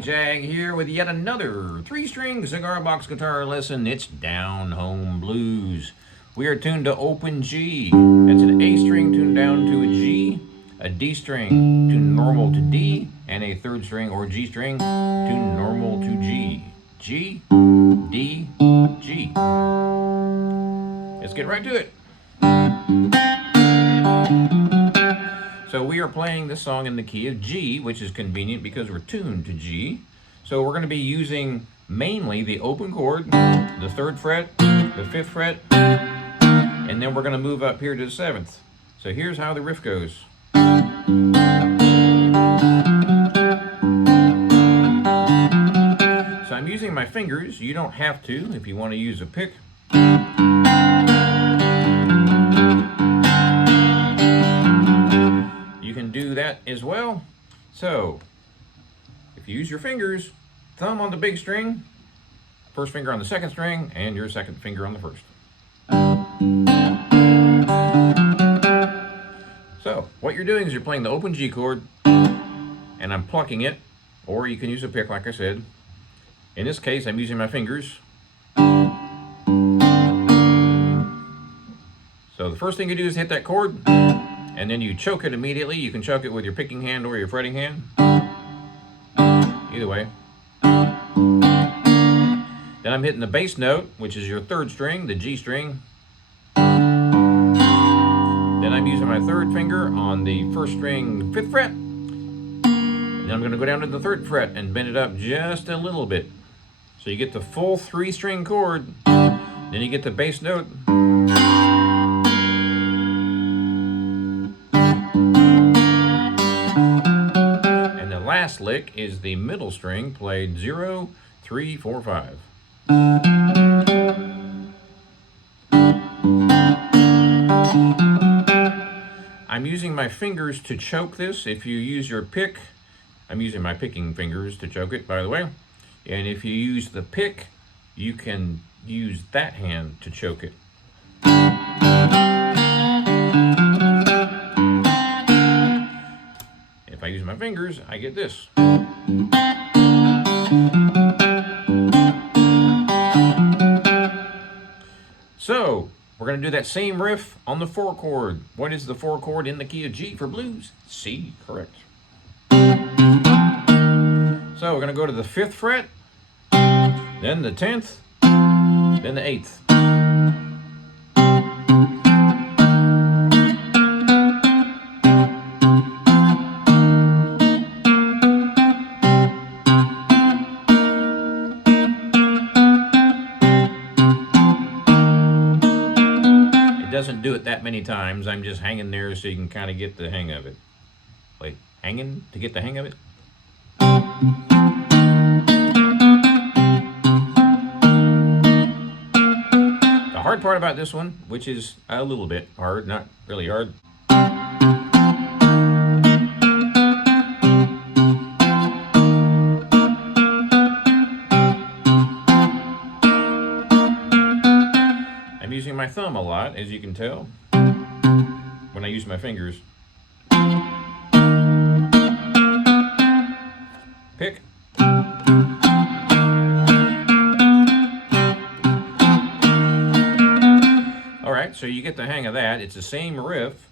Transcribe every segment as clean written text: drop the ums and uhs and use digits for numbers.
Jag here with yet another 3-string cigar box guitar lesson. It's Down Home Blues. We are tuned to open G. That's an A string tuned down to a G, a D string tuned normal to D, and a 3rd string or G string tuned normal to G. G, D, G. Let's get right to it. So we are playing this song in the key of G, which is convenient because we're tuned to G. So we're going to be using mainly the open chord, the 3rd fret, the 5th fret, and then we're going to move up here to the 7th. So here's how the riff goes. So I'm using my fingers. You don't have to if you want to use a pick. Do that as well. So if you use your fingers, thumb on the big string, 1st finger on the 2nd string, and your 2nd finger on the 1st. So what you're doing is you're playing the open G chord and I'm plucking it, or you can use a pick like I said. In this case I'm using my fingers. So the first thing you do is hit that chord, and then you choke it immediately. You can choke it with your picking hand or your fretting hand. Either way. Then I'm hitting the bass note, which is your 3rd string, the G string. Then I'm using my 3rd finger on the 1st string, 5th fret. And then I'm going to go down to the 3rd fret and bend it up just a little bit. So you get the full 3-string chord. Then you get the bass note. Last lick is the middle string played 0, 3, 4, 5. I'm using my fingers to choke this. If you use your pick, I'm using my picking fingers to choke it, by the way. And if you use the pick, you can use that hand to choke it. If I use my fingers, I get this. So, we're going to do that same riff on the 4 chord. What is the 4 chord in the key of G for blues? C, correct. So, we're going to go to the 5th fret, then the 10th, then the 8th. Doesn't do it that many times. I'm just hanging there so you can kind of get the hang of it. Wait, hanging to get the hang of it? The hard part about this one, which is a little bit hard, not really hard. I'm using my thumb a lot, as you can tell, when I use my fingers. Pick. Alright, so you get the hang of that. It's the same riff,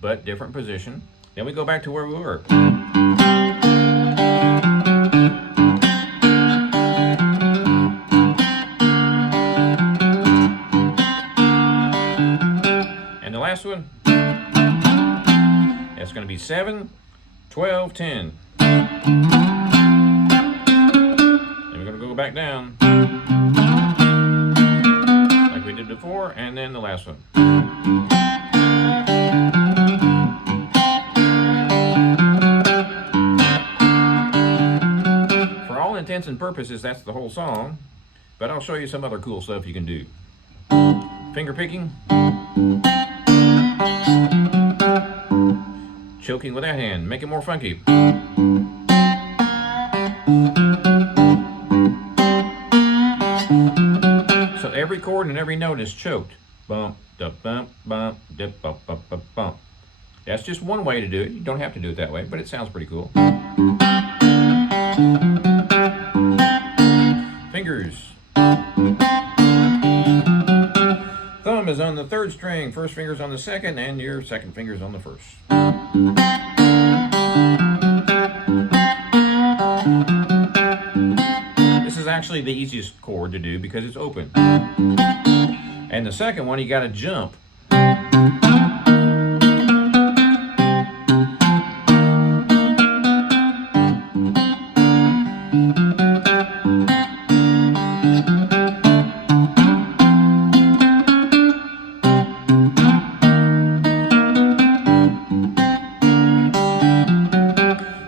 but different position. Then we go back to where we were. Last one, that's going to be 7, 12, 10. Then we're going to go back down like we did before, and then the last one. For all intents and purposes, that's the whole song, but I'll show you some other cool stuff you can do. Finger picking. Choking with that hand, make it more funky. So every chord and every note is choked. Bump, da bump, bump, dip, bump, bump, bump, bump. That's just one way to do it. You don't have to do it that way, but it sounds pretty cool. fingers. Thumb is on the third string, first finger's on the second, and your second finger's on the first. This is actually the easiest chord to do because it's open. And the second one, you got to jump.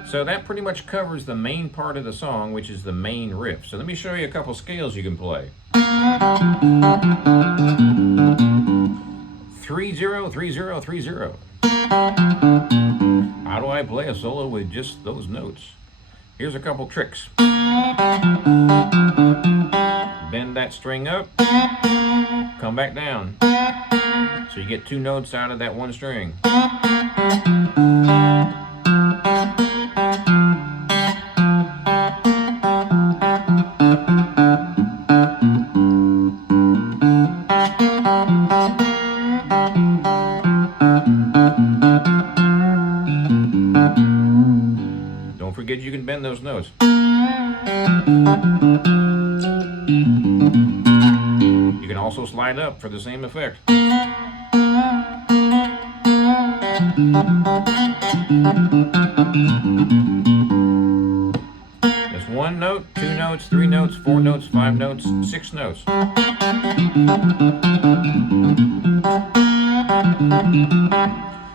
So that pretty much covers the main part of the song, which is the main riff. So let me show you a couple scales you can play. 3-0, 3-0, 3-0. How do I play a solo with just those notes? Here's a couple tricks. Bend that string up, come back down. So you get two notes out of that one string. Don't forget you can bend those notes. You can also slide up for the same effect. That's one note, two notes, three notes, four notes, five notes, 6 notes.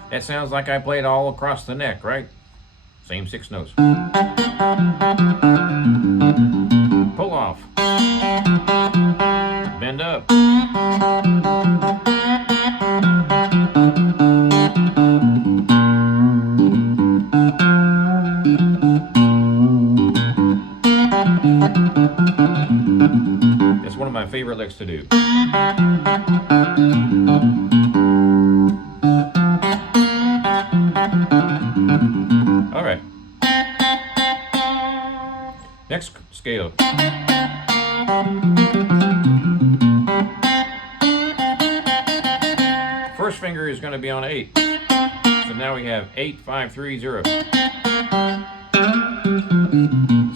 That sounds like I played all across the neck, right? Same 6 notes. Pull off. Bend up. That's one of my favorite licks to do. All right. Next scale. First finger is going to be on 8. So now we have 8, 5, 3, 0.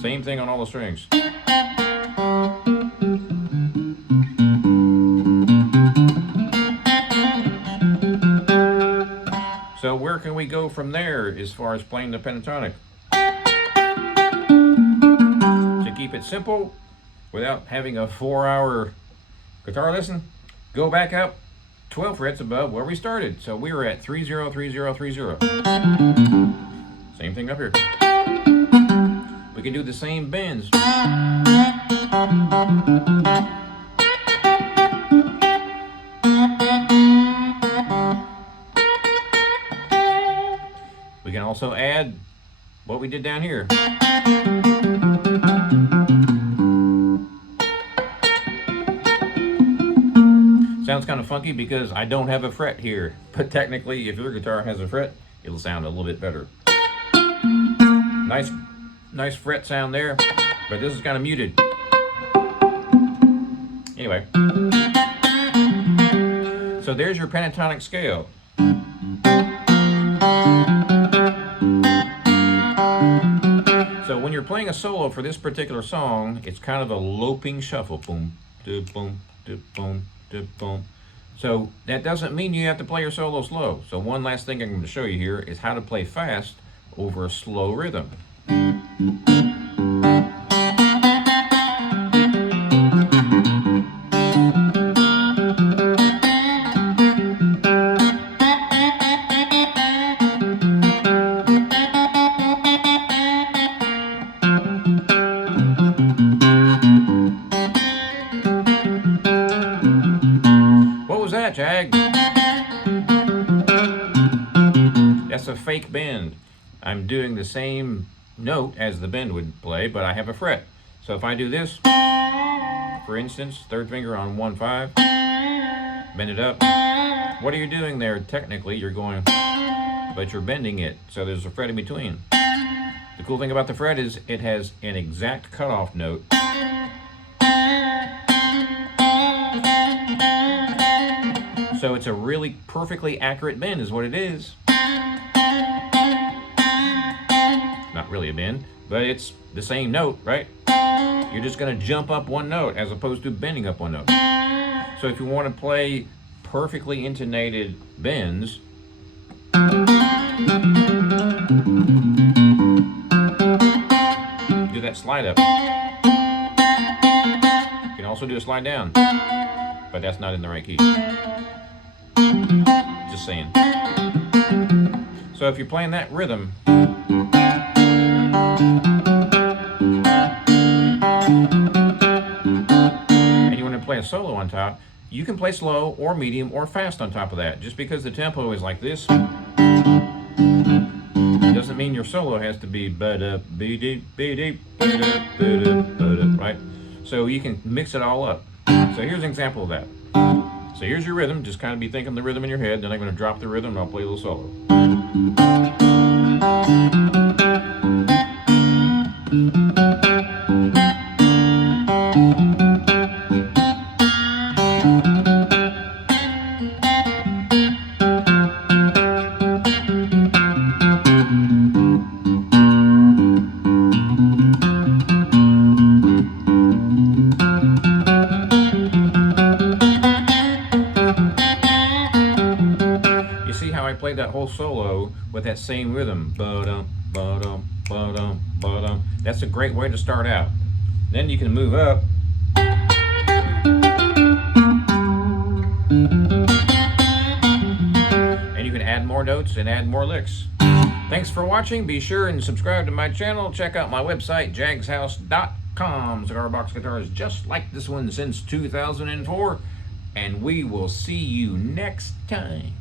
Same thing on all the strings. So where can we go from there as far as playing the pentatonic? To keep it simple, without having a 4-hour guitar lesson, go back up 12 frets above where we started. So we were at 3-0, 3-0, 3-0. Same thing up here. We can do the same bends. We can also add what we did down here. Sounds kind of funky because I don't have a fret here, but technically if your guitar has a fret, it'll sound a little bit better. Nice fret sound there, but this is kind of muted. Anyway, so there's your pentatonic scale. So when you're playing a solo for this particular song, it's kind of a loping shuffle. Boom, do, boom, do, boom, do, boom. So that doesn't mean you have to play your solo slow. So one last thing I'm going to show you here is how to play fast over a slow rhythm. What was that, Jag? That's a fake bend. I'm doing the same note as the bend would play, but I have a fret. So if I do this, for instance, third finger on 1-5, bend it up. What are you doing there? Technically, you're going, but you're bending it, so there's a fret in between. The cool thing about the fret is it has an exact cutoff note So it's a really perfectly accurate bend is what it is. Not really a bend, but it's the same note, right? You're just going to jump up one note as opposed to bending up one note. So if you want to play perfectly intonated bends, do that slide up. You can also do a slide down, but that's not in the right key. Just saying. So if you're playing that rhythm, and you want to play a solo on top, you can play slow or medium or fast on top of that. Just because the tempo is like this doesn't mean your solo has to be right? So you can mix it all up. So here's an example of that. So here's your rhythm. Just kind of be thinking the rhythm in your head. Then I'm going to drop the rhythm and I'll play a little solo. I played that whole solo with that same rhythm. Ba-dum, ba-dum, ba-dum, ba-dum. That's a great way to start out. Then you can move up. And you can add more notes and add more licks. Thanks for watching. Be sure and subscribe to my channel. Check out my website, jagshouse.com. Cigar box guitars just like this one since 2004. And we will see you next time.